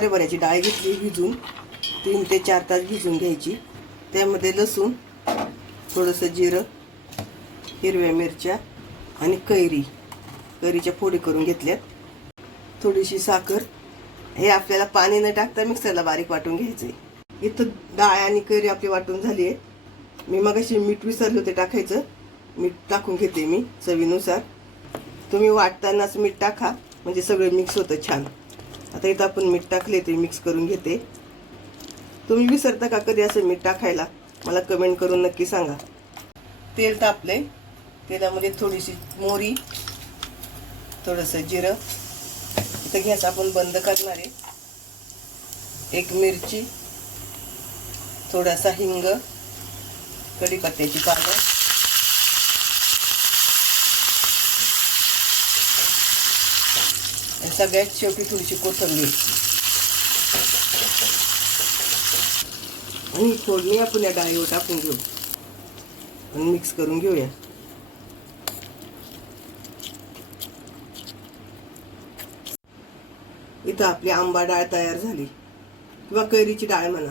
हरभऱ्याची डाळ घेतली भिजून, 3 ते 4 तास भिजून घ्यायची. त्यामध्ये लसूण, थोडंसं जिरं, हिरव्या मिरच्या आणि कैरीच्या फोडी करून घेतल्यात. थोडीशी साखर. हे आपल्याला पाणी न टाकता मिक्सरला बारीक वाटून घ्यायचंय. इथं डाळ आणि कैरी आपली वाटून झाली आहे. मी मगाशी मीठ विसरले होते टाकायचं, मीठ टाकून घेते मी चवीनुसार. तुम्ही वाटतानाच मीठ टाका, म्हणजे सगळं मिक्स होतं छान. आता इथं आपण मीठ टाकले ते मिक्स करून घेते. तुम्ही विसरता का कधी असं मीठ टाकायला? मला कमेंट करून नक्की सांगा. तेल तापले. तेलामध्ये थोडीशी मोहरी, थोडंसं जिरं. इथं गॅस आपण बंद करणार आहे. 1 मिरची, थोडासा हिंग, कढीपत्त्याची पानं, आणि सगळ्यात शेवटी थोडीशी कोथिंबीर. आणि फोडणी आपण या डाळीवर टाकून घेऊ आणि मिक्स करून घेऊया. इथं आपली आंबा डाळ तयार झाली, किंवा कैरीची डाळ म्हणा.